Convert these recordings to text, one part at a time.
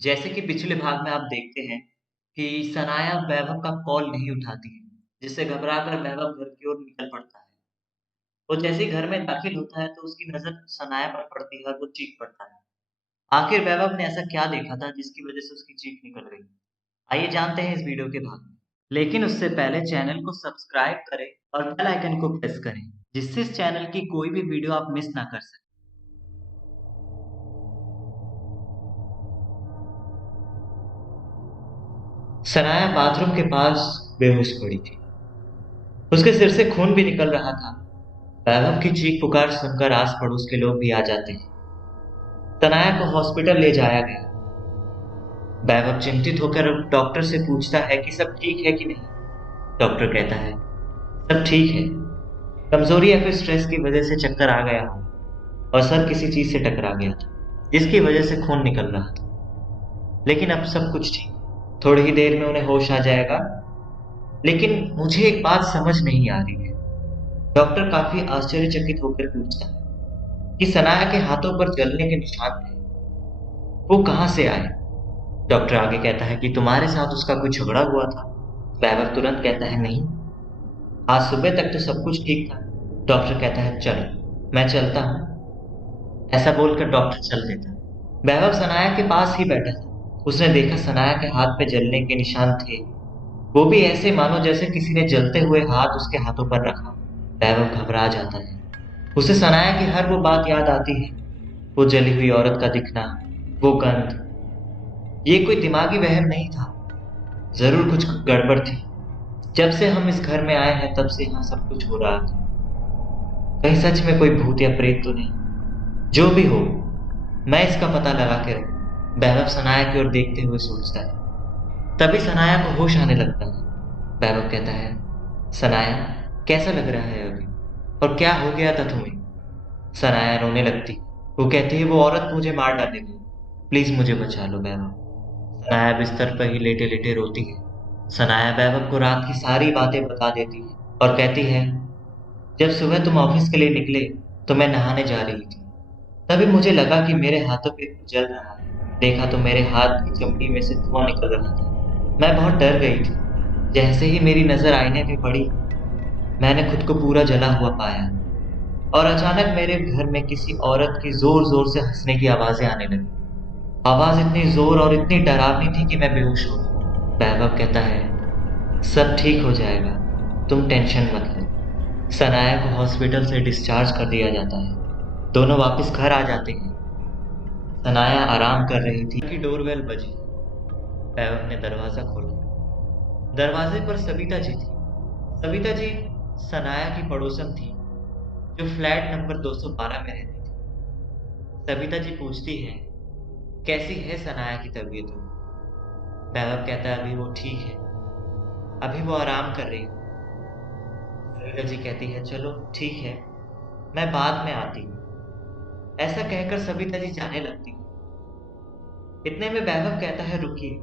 जैसे कि पिछले भाग में आप देखते हैं कि सनाया वैभव का कॉल नहीं उठाती है, जिससे घबराकर वैभव घर की ओर निकल पड़ता है। वो जैसे ही घर में दाखिल होता है तो उसकी नज़र सनाया पर पड़ती है और वो चीख पड़ता है। आखिर वैभव ने ऐसा क्या देखा था जिसकी वजह से उसकी चीख निकल गई? आइए जानते हैं इस वीडियो के भाग में। लेकिन उससे पहले चैनल को सब्सक्राइब करें और बेल आइकन को प्रेस करें, जिससे इस चैनल की कोई भी वीडियो आप मिस ना कर सकें। सनाया बाथरूम के पास बेहोश पड़ी थी। उसके सिर से खून भी निकल रहा था। वैभव की चीख पुकार सुनकर आस पड़ोस के लोग भी आ जाते हैं। तनाया को हॉस्पिटल ले जाया गया। वैभव चिंतित होकर डॉक्टर से पूछता है कि सब ठीक है कि नहीं। डॉक्टर कहता है सब ठीक है, कमजोरी या फिर स्ट्रेस की वजह से चक्कर आ गया हो और सर किसी चीज से टकरा गया था, जिसकी वजह से खून निकल रहा था। लेकिन अब सब कुछ ठीक, थोड़ी ही देर में उन्हें होश आ जाएगा। लेकिन मुझे एक बात समझ नहीं आ रही है। डॉक्टर काफी आश्चर्यचकित होकर पूछता है कि सनाया के हाथों पर जलने के निशान थे, वो कहाँ से आए? डॉक्टर आगे कहता है कि तुम्हारे साथ उसका कोई झगड़ा हुआ था? वैभव तुरंत कहता है नहीं, आज सुबह तक तो सब कुछ ठीक था। डॉक्टर कहता है चलो मैं चलता हूँ। ऐसा बोलकर डॉक्टर चल देता है। वैभव सनाया के पास ही बैठा था। उसने देखा सनाया के हाथ पे जलने के निशान थे, वो भी ऐसे मानो जैसे किसी ने जलते हुए हाथ उसके हाथों पर रखा। वैभव घबरा जाता है। उसे सनाया की हर वो बात याद आती है, वो जली हुई औरत का दिखना, वो गंध। ये कोई दिमागी वहम नहीं था, जरूर कुछ गड़बड़ थी। जब से हम इस घर में आए हैं तब से यहाँ सब कुछ हो रहा था। कहीं सच में कोई भूत या प्रेत तो नहीं? जो भी हो, मैं इसका पता लगा के रहूं। वैभव सनाया की ओर देखते हुए सोचता है। तभी सनाया को होश आने लगता है। वैभव कहता है सनाया, कैसा लग रहा है अभी, और क्या हो गया था तुम्हें? सनाया रोने लगती। वो कहती है वो औरत मुझे मार डालेगी, प्लीज मुझे बचा लो वैभव। सनाया बिस्तर पर ही लेटे लेटे रोती है। सनाया वैभव को रात की सारी बातें बता देती है और कहती है जब सुबह तुम ऑफिस के लिए निकले तो मैं नहाने जा रही थी। तभी मुझे लगा कि मेरे हाथों पे कुछ जल रहा है। देखा तो मेरे हाथ की चमड़ी में से धुआं निकल रहा था। मैं बहुत डर गई थी। जैसे ही मेरी नजर आईने पे पड़ी, मैंने खुद को पूरा जला हुआ पाया और अचानक मेरे घर में किसी औरत की जोर जोर से हंसने की आवाजें आने लगी। आवाज इतनी जोर और इतनी डरावनी थी कि मैं बेहोश हो गई। वैभव कहता है सब ठीक हो जाएगा, तुम टेंशन मत लो। सनाया को हॉस्पिटल से डिस्चार्ज कर दिया जाता है। दोनों वापस घर आ जाते हैं। सनाया आराम कर रही थी कि डोरबेल बजी। वैभव ने दरवाजा खोला। दरवाजे पर सविता जी थी। सविता जी सनाया की पड़ोसन थी, जो फ्लैट नंबर 212 में रहती थी। सविता जी पूछती है कैसी है सनाया की तबीयत? वैभव कहता है अभी वो ठीक है, अभी वो आराम कर रही है। सविता जी कहती है चलो ठीक है, मैं बाद में आती हूँ। ऐसा कहकर सविता जी जाने लगती है। इतने में वैभव कहता है रुकिए,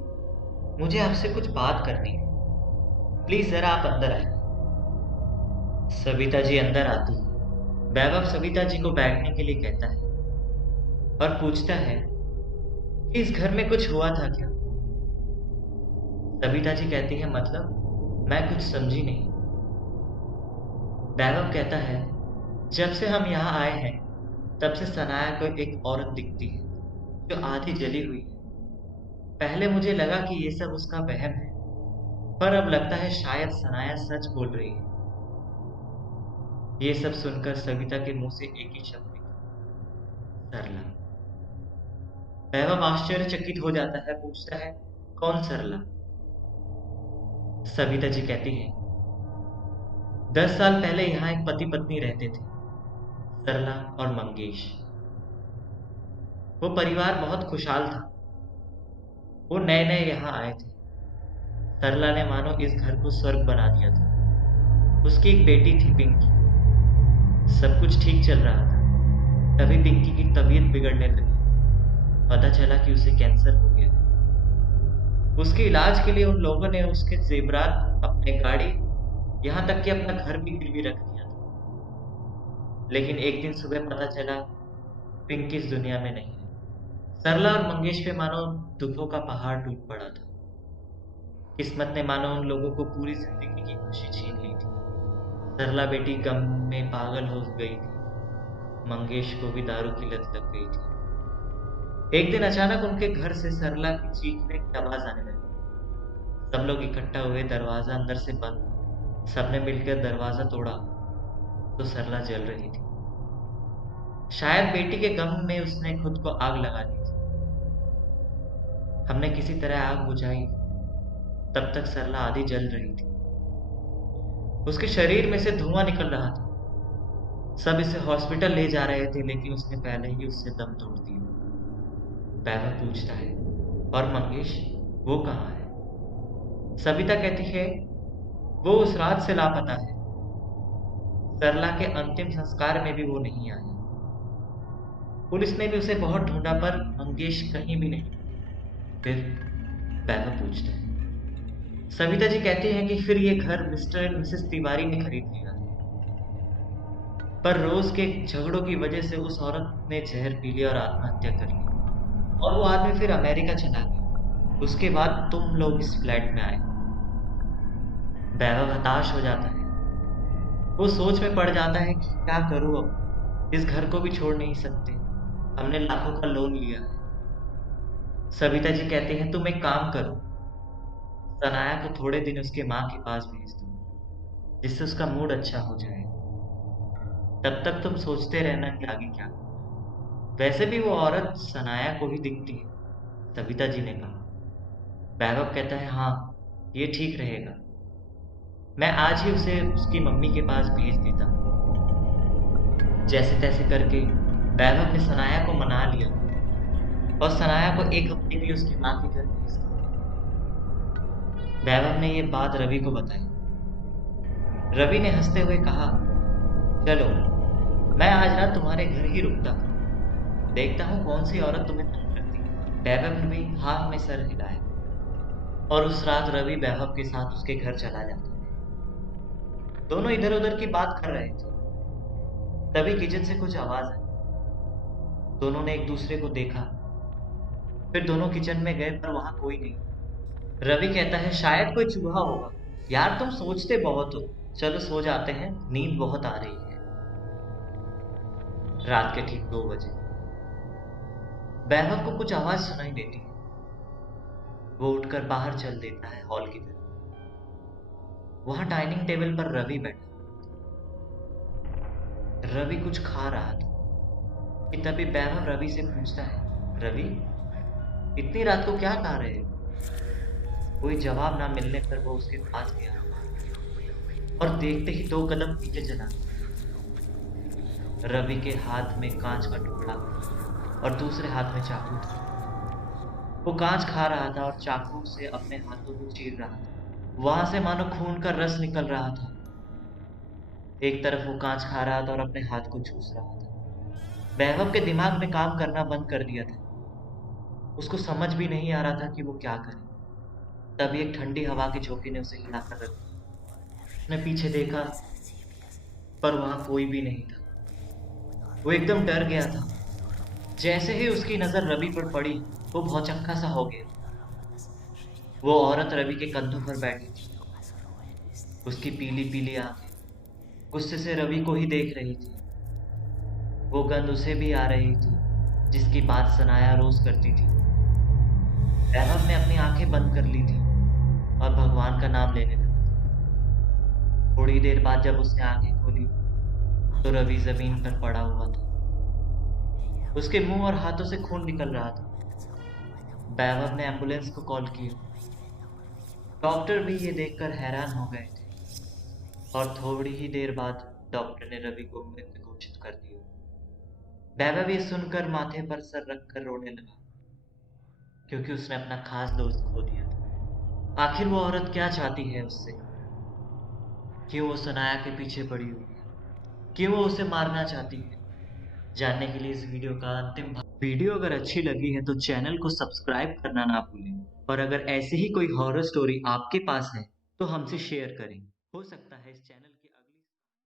मुझे आपसे कुछ बात करनी है, प्लीज जरा आप अंदर आइए। सविता जी अंदर आती है। वैभव सविता जी को बैठने के लिए कहता है और पूछता है कि इस घर में कुछ हुआ था क्या? सविता जी कहती है मतलब? मैं कुछ समझी नहीं। वैभव कहता है जब से हम यहाँ आए हैं तब से सनाया को एक औरत दिखती है, जो आधी जली हुई है। पहले मुझे लगा कि ये सब उसका वहम है, पर अब लगता है शायद सनाया सच बोल रही है। ये सब सुनकर सविता के मुंह से एक ही शब्द निकला, सरला। वैभव आश्चर्यचकित हो जाता है, पूछता है कौन सरला? सविता जी कहती है 10 साल पहले यहाँ एक पति पत्नी रहते थे, सरला और मंगेश। वो परिवार बहुत खुशहाल था। वो नए नए यहाँ आए थे। सरला ने मानो इस घर को स्वर्ग बना दिया था। उसकी एक बेटी थी पिंकी। सब कुछ ठीक चल रहा था, तभी पिंकी की तबीयत बिगड़ने लगी। पता चला कि उसे कैंसर हो गया। उसके इलाज के लिए उन लोगों ने उसके जेवरात, अपनी गाड़ी, यहाँ तक कि अपना घर भी गिरवी रख दिया था। लेकिन एक दिन सुबह पता चला पिंकी इस दुनिया में नहीं है। सरला और मंगेश पे मानो दुखों का पहाड़ टूट पड़ा था। किस्मत ने मानो उन लोगों को पूरी जिंदगी की खुशी छीन ली थी। सरला बेटी गम में पागल हो गई थी। मंगेश को भी दारू की लत लग गई थी। एक दिन अचानक उनके घर से सरला की चीखने की आवाज आने लगी। सब लोग इकट्ठा हुए, दरवाजा अंदर से बंद। सबने मिलकर दरवाजा तोड़ा तो सरला जल रही थी। शायद बेटी के गम में उसने खुद को आग लगा दी थी। हमने किसी तरह आग बुझाई, तब तक सरला आधी जल रही थी। उसके शरीर में से धुआं निकल रहा था। सब इसे हॉस्पिटल ले जा रहे थे, लेकिन उसने पहले ही उससे दम तोड़ दिया। वैभव पूछता है, और मंगेश, वो कहाँ है? सविता कहती है, वो उस रात से लापता है। सरला के अंतिम संस्कार में भी वो नहीं आई। पुलिस ने भी उसे बहुत ढूंढा, पर मंगेश कहीं भी नहीं। फिर वैभव पूछता है, सविता जी कहती हैं कि फिर ये घर मिस्टर एंड मिसेस तिवारी ने खरीद लिया, पर रोज के झगड़ों की वजह से उस औरत ने जहर पी लिया और आत्महत्या कर ली। और वो आदमी फिर अमेरिका चला गया। उसके बाद तुम लोग इस फ्लैट में आए। वैभव हताश हो जाता है। वो सोच में पड़ जाता है कि क्या करूं अब। इस घर को भी छोड़ नहीं सकते। हमने लाखों का लोन लिया है। सविता जी कहते हैं, तुम एक काम करो, सनाया को थोड़े दिन उसके माँ के पास भेज दो, जिससे उसका मूड अच्छा हो जाए। तब तक तुम सोचते रहना कि आगे क्या करना। वैसे भी वो औरत सनाया को ही दिखती है, सविता जी ने कहा। वैभव कहता है, हाँ, ये ठीक रहेगा। मैं आज ही उसे उसकी मम्मी के पास भेज देता हूँ। जैसे तैसे करके वैभव ने सनाया को मना लिया और सनाया को एक हफ्ते के लिए उसकी माँ के घर भेज दिया। वैभव ने ये बात रवि को बताई। रवि ने हंसते हुए कहा, चलो, मैं आज रात तुम्हारे घर ही रुकता हूँ। देखता हूँ कौन सी औरत तुम्हें तंग करती है। वैभव ने भी हाँ में सर हिलाया और उस रात रवि वैभव के साथ उसके घर चला जाता है। दोनों इधर उधर की बात कर रहे थे, तभी किचन से कुछ आवाज आई। दोनों ने एक दूसरे को देखा। फिर दोनों किचन में गए, पर वहां कोई नहीं। रवि कहता है, शायद कोई चूहा होगा। यार, तुम सोचते बहुत हो। चलो सो जाते हैं, नींद बहुत आ रही है। रात के ठीक 2 बजे वैभव को कुछ आवाज सुनाई देती है। वो उठकर बाहर चल देता है, हॉल की तरफ। वहां डाइनिंग टेबल पर रवि बैठा। रवि कुछ खा रहा था कि तभी वैभव रवि से पूछता है, रवि, इतनी रात को क्या खा रहे हो? कोई जवाब ना मिलने पर वो उसके पास गया और देखते ही 2 कदम पीछे चला। रवि के हाथ में कांच का टुकड़ा और दूसरे हाथ में चाकू था। वो कांच खा रहा था और चाकू से अपने हाथों को चीर रहा था। वहां से मानो खून का रस निकल रहा था। एक तरफ वो कांच खा रहा था और अपने हाथ को चूस रहा था। वैभव के दिमाग ने काम करना बंद कर दिया था। उसको समझ भी नहीं आ रहा था कि वो क्या करे। तभी एक ठंडी हवा के झोंके ने उसे हिलाकर रख दिया। उसने पीछे देखा, पर वहां कोई भी नहीं था। वो एकदम डर गया था। जैसे ही उसकी नजर रवि पर पड़ी, वो भौचक्का सा हो गया। वो औरत रवि के कंधों पर बैठी थी। उसकी पीली पीली आंखें गुस्से से रवि को ही देख रही थी। वो गंध उसे भी आ रही थी, जिसकी बात सनाया रोज करती थी। वैभव ने अपनी आंखें बंद कर ली थी और भगवान का नाम लेने लगा था। थोड़ी देर बाद जब उसने आंखें खोली, तो रवि जमीन पर पड़ा हुआ था। उसके मुंह और हाथों से खून निकल रहा था। वैभव ने एम्बुलेंस को कॉल किया। डॉक्टर भी ये देखकर हैरान हो गए थे और थोड़ी ही देर बाद डॉक्टर ने रवि को मृत घोषित कर दिया। वैभव ये सुनकर माथे पर सर रखकर रोने लगा, क्योंकि उसने अपना खास दोस्त खो दिया था। आखिर वो औरत क्या चाहती है उससे? क्यों वो सनाया के पीछे पड़ी हुई है? क्यों वो उसे मारना चाहती है? जानने के लिए इस वीडियो का अंतिम भाग। वीडियो अगर अच्छी लगी है तो चैनल को सब्सक्राइब करना ना भूलें, और अगर ऐसी ही कोई हॉरर स्टोरी आपके पास है तो हमसे शेयर करें। हो सकता है इस चैनल